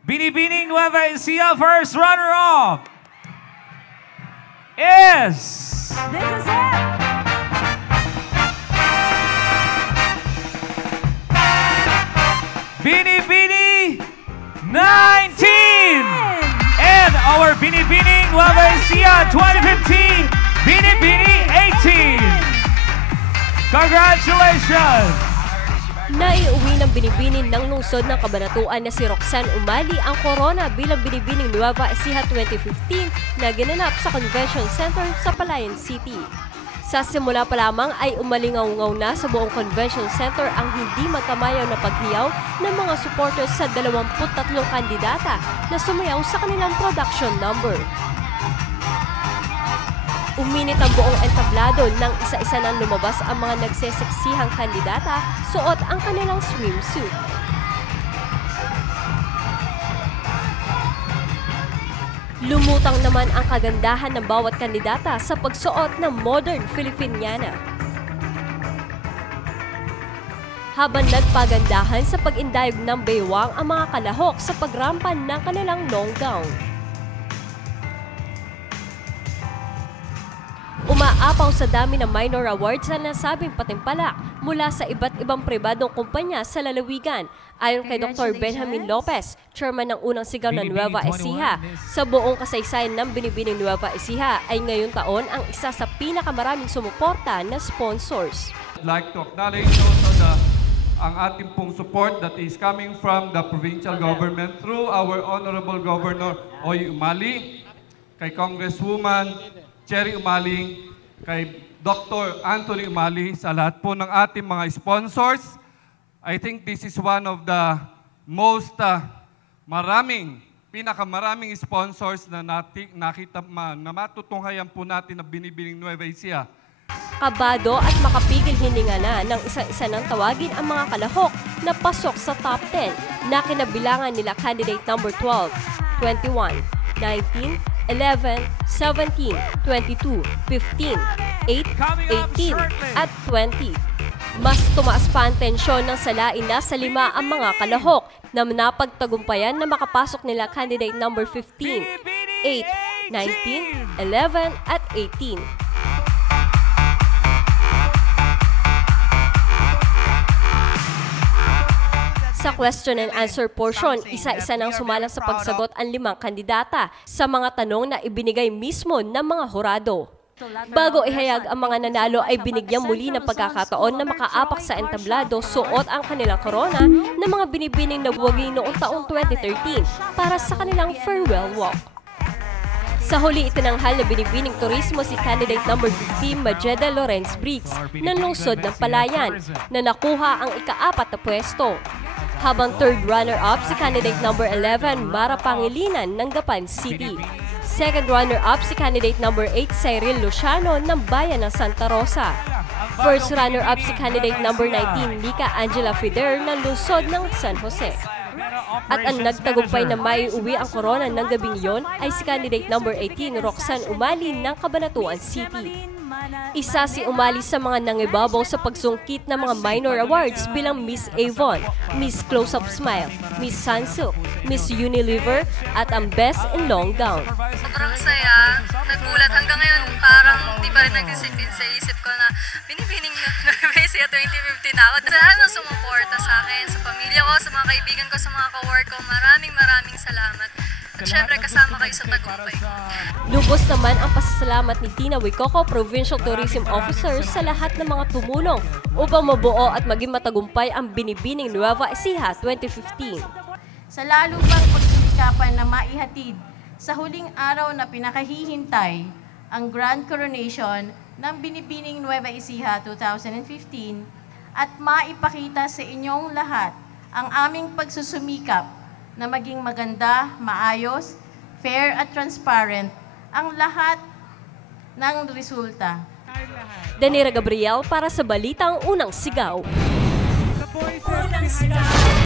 Binibining Nueva Ecija first runner-up is... This is it! Binibini 19! And our Binibining Nueva Ecija 2015, Binibini 18! Congratulations! Naiuwi ng Binibining ng lungsod ng Cabanatuan na si Roxanne Umali ang corona bilang Binibining Nueva Ecija 2015 na ginanap sa Convention Center sa Palayan City. Sa simula pa lamang ay umalingaw-ngaw na sa buong Convention Center ang hindi magkamayaw na paghiyaw ng mga supporters sa 23 kandidata na sumayaw sa kanilang production number. Uminit ang buong entablado nang isa-isa nang lumabas ang mga nagseseksihang kandidata suot ang kanilang swimsuit. Lumutang naman ang kagandahan ng bawat kandidata sa pagsuot ng modern Filipiniana. Habang nagpagandahan sa pag-indayog ng baywang ang mga kalahok sa pagrampan ng kanilang long gown. Umaapaw sa dami ng minor awards na nasabing patimpalak mula sa iba't ibang pribadong kumpanya sa lalawigan. Ayon kay Dr. Benjamin Lopez, chairman ng unang sigaw ng Nueva Ecija, sa buong kasaysayan ng Binibining Nueva Ecija ay ngayong taon ang isa sa pinakamaraming sumuporta na sponsors. I'd like to acknowledge also ang ating pong support that is coming from the provincial government through our Honorable Governor Oy Umali, kay Congresswoman Cherry Umali, kay Dr. Anthony Umali, sa lahat po ng ating mga sponsors. I think this is one of the most pinakamaraming sponsors na na matutunghayan po natin na Binibining Nueva Ecija. Kabado at makapigil hininga na ng isa-isa nang tawagin ang mga kalahok na pasok sa top 10 na kinabilangan nila candidate number 12, 21, 19, 11, 17, 22, 15, 8, 18, at 20. Mas tumaas pa ang tensyon ng salain na sa 5 ang mga kalahok na napagtagumpayan na makapasok nila candidate number 15, 8, 19, 11, at 18. Sa question and answer portion, isa-isa nang sumalang sa pagsagot ang 5 kandidata sa mga tanong na ibinigay mismo ng mga hurado. Bago ihayag ang mga nanalo ay binigyang muli ng pagkakataon na makaapak sa entablado suot ang kanilang corona ng mga binibining na buwagi noong taong 2013 para sa kanilang farewell walk. Sa huli itinanghal na binibining turismo si candidate number 15 Majeda Lawrence Briggs ng lungsod ng Palayan na nakuha ang ika-4 na pwesto. Habang third runner-up si candidate number 11 Mara Pangilinan ng Gapan City. Second runner-up si candidate number 8 Cyril Luciano ng Bayan ng Santa Rosa. First runner-up si candidate number 19 Nika Angela Fider ng lungsod ng San Jose. At ang nagtagumpay na maiuwi ang corona ng gabing iyon ay si candidate number 18 Roxanne Umali ng Cabanatuan City. Isa si Umali sa mga nangibabaw sa pagsungkit ng mga minor awards bilang Miss Avon, Miss Close-Up Smile, Miss Sunsilk, Miss Unilever at ang Best in Long Gown. Sobrang saya, nagulat. Hanggang ngayon parang di pa rin nagsisipin sa isip ko na binibining Nueva Ecija 2015 na ako. Sa lahat ng sumuporta sa akin, sa pamilya ko, sa mga kaibigan ko, sa mga ka-work ko, maraming salamat. At syempre kasama kayo sa tagumpay. Lubos naman ang pasasalamat ni Tina Wicoco, Provincial Tourism Officer, sa lahat ng mga tumulong upang mabuo at maging matagumpay ang Binibining Nueva Ecija 2015. Sa lalo pang pagsikapan na maihatid sa huling araw na pinakahihintay ang Grand Coronation ng Binibining Nueva Ecija 2015 at maipakita sa inyong lahat ang aming pagsusumikap na maging maganda, maayos, fair at transparent ang lahat ng resulta. Danira Gabriel para sa Balitang Unang Sigaw.